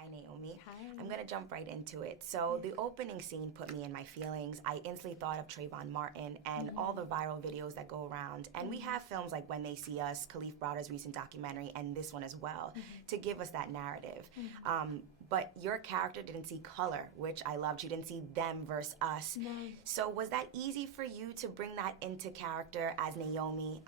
Hi, Naomi. Hi. I'm going to jump right into it. So, the opening scene put me in my feelings. I instantly thought of Trayvon Martin and all the viral videos that go around. And we have films like When They See Us, Khalif Browder's recent documentary, and this one as well, to give us that narrative. But your character didn't see color, which I loved. You didn't see them versus us. No. So, was that easy for you to bring that into character as Naomi,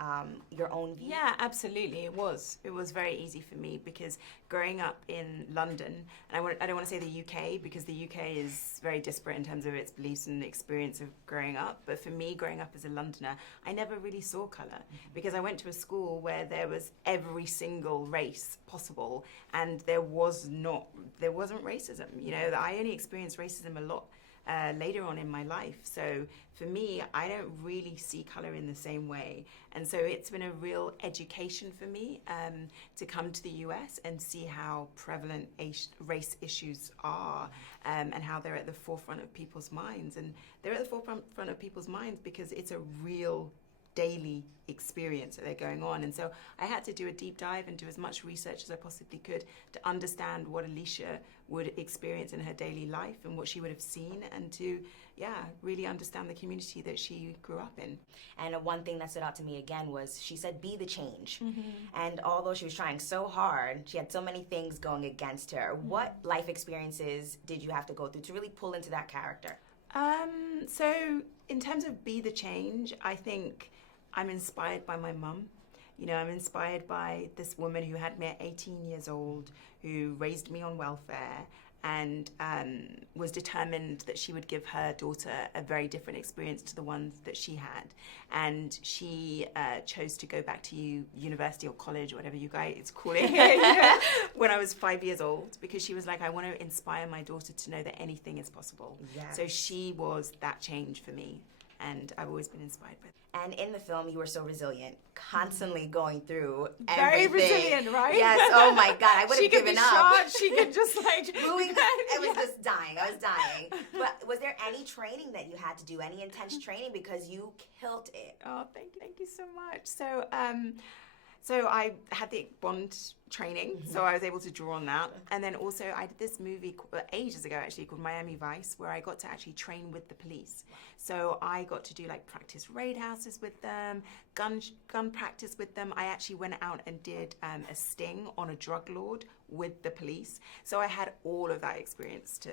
your own view? Yeah, absolutely. It was. It was very easy for me because growing up in London, and I don't want to say the UK because the UK is very disparate in terms of its beliefs and experience of growing up. But for me, growing up as a Londoner, I never really saw colour because I went to a school where there was every single race possible, and there wasn't racism. You know, I only experienced racism a lot later on in my life. So for me, I don't really see colour in the same way. And so it's been a real education for me to come to the US and see how prevalent race issues are and how they're at the forefront of people's minds. And they're at the forefront of people's minds because it's a real daily experience that they're going on. And so I had to do a deep dive and do as much research as I possibly could to understand what Alicia would experience in her daily life and what she would have seen, and to really understand the community that she grew up in. And one thing that stood out to me again was she said, be the change. And although she was trying so hard, she had so many things going against her. What life experiences did you have to go through to really pull into that character? So in terms of be the change, I think I'm inspired by my mum. You know, I'm inspired by this woman who had me at 18 years old, who raised me on welfare, and was determined that she would give her daughter a very different experience to the ones that she had. And she chose to go back to university or college or whatever you guys call it when I was 5 years old, because she was like, I want to inspire my daughter to know that anything is possible. Yes. So she was that change for me, and I've always been inspired by that. And in the film, you were so resilient, constantly going through Very everything. resilient, right? Yes. Oh my God, I would She have could given be up. shot. She could just like. I was just dying. I was dying. But was there any training that you had to do? Any intense training, because you killed it? Oh, thank you so much. So I had the Bond training, so I was able to draw on that. And then also I did this movie ages ago actually called Miami Vice, where I got to actually train with the police. So I got to do like practice raid houses with them, gun practice with them. I actually went out and did a sting on a drug lord with the police. So I had all of that experience to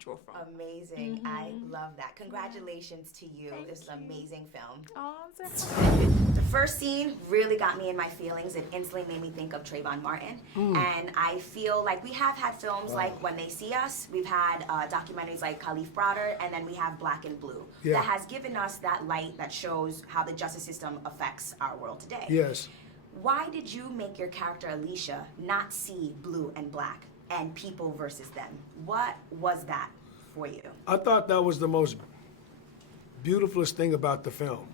draw from. Amazing. I love that. Congratulations to you. This is an amazing film. Oh, I'm so excited. The first scene really got me in my feelings. It instantly made me think of Trayvon Martin. And I feel like we have had films like When They See Us, we've had documentaries like Khalif Browder, and then we have Black and Blue. Yeah. That has given us that light that shows how the justice system affects our world today. Yes. Why did you make your character Alicia not see blue and black and people versus them? What was that for you? I thought that was the most beautifulest thing about the film,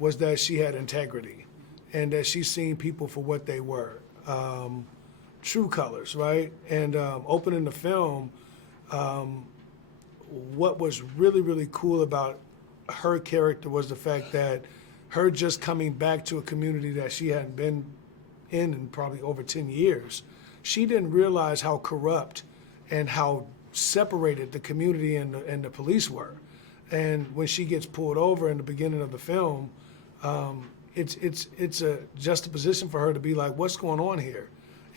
was that she had integrity and that she seen people for what they were. True colors, right? And opening the film, what was really, really cool about her character was the fact that her just coming back to a community that she hadn't been in probably over 10 years, she didn't realize how corrupt and how separated the community and the police were. And when she gets pulled over in the beginning of the film, it's a juxtaposition for her to be like, what's going on here?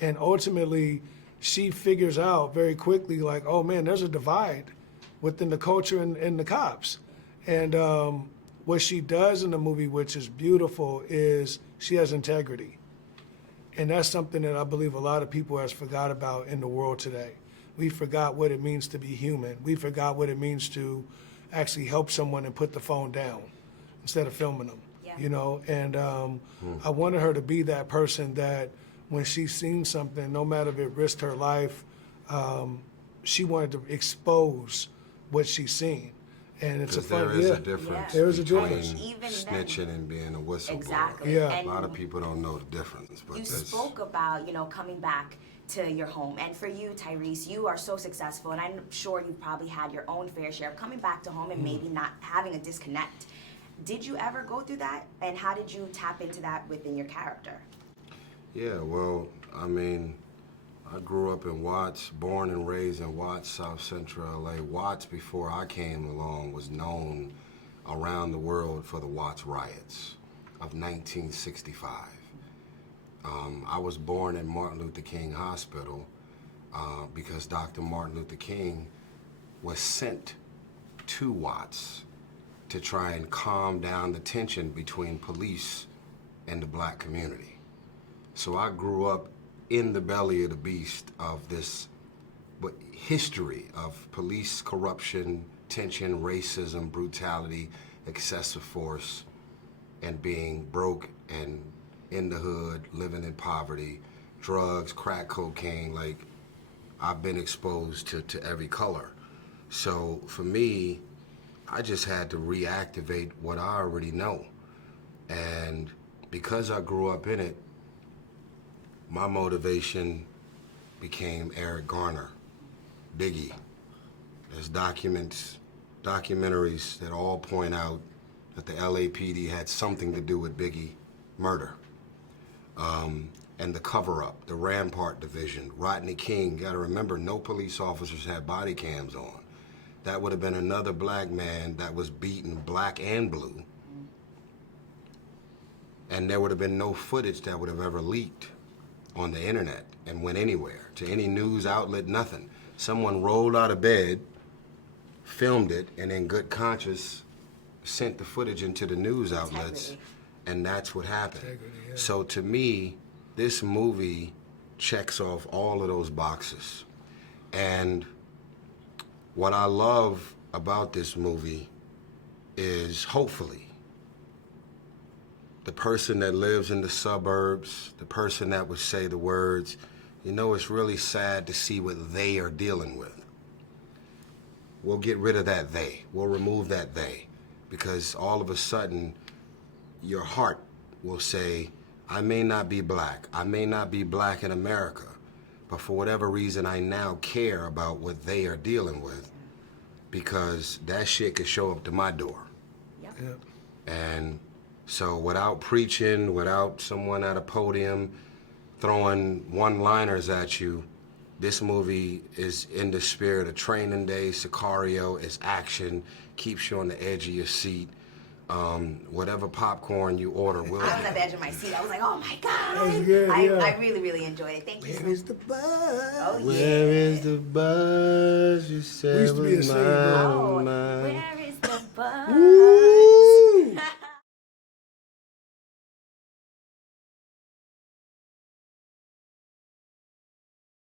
And ultimately, she figures out very quickly, like, oh man, there's a divide within the culture and the cops. And what she does in the movie, which is beautiful, is she has integrity. And that's something that I believe a lot of people has forgot about in the world today. We forgot what it means to be human. We forgot what it means to actually help someone and put the phone down instead of filming them. Yeah. You know, and I wanted her to be that person that when she's seen something, no matter if it risked her life, she wanted to expose what she's seen. And it's a fun, there is a difference There is a between difference. Even snitching and being a whistleblower. Exactly. Yeah. And A lot of people don't know the difference, but you that's spoke about, coming back to your home. And for you, Tyrese, you are so successful, and I'm sure you've probably had your own fair share of coming back to home and maybe not having a disconnect. Did you ever go through that? And how did you tap into that within your character? yeah. Well, I mean, I grew up in Watts, born and raised in Watts, South Central LA. Watts, before I came along, was known around the world for the Watts riots of 1965. I was born at Martin Luther King Hospital because Dr. Martin Luther King was sent to Watts to try and calm down the tension between police and the black community. So I grew up in the belly of the beast of this history of police corruption, tension, racism, brutality, excessive force, and being broke and in the hood, living in poverty, drugs, crack cocaine. Like, I've been exposed to every color. So for me, I just had to reactivate what I already know. And because I grew up in it, my motivation became Eric Garner, Biggie. There's documentaries that all point out that the LAPD had something to do with Biggie murder. And the cover-up, the Rampart Division, Rodney King. You gotta remember, no police officers had body cams on. That would have been another black man that was beaten black and blue. And there would have been no footage that would have ever leaked on the internet and went anywhere, to any news outlet, nothing. Someone rolled out of bed, filmed it, and in good conscience sent the footage into the news outlets, and that's what happened. Integrity, yeah. So to me, this movie checks off all of those boxes. And what I love about this movie is, hopefully, the person that lives in the suburbs, the person that would say the words, you know, it's really sad to see what they are dealing with. We'll get rid of that they. We'll remove that they. Because all of a sudden, your heart will say, I may not be black. I may not be black in America. But for whatever reason, I now care about what they are dealing with, because that shit could show up to my door. Yep. Yep. And so without preaching, without someone at a podium throwing one-liners at you, this movie is in the spirit of Training Day, Sicario. It's action, keeps you on the edge of your seat. Whatever popcorn you order will. I was at the edge of my seat. I was like, oh my God. That was good, yeah. I really, really enjoyed it. Thank you so Where much. is the buzz? Oh, yeah. Where is the buzz you said We used to be was ashamed, bro. Oh, mine? where is the buzz? Woo!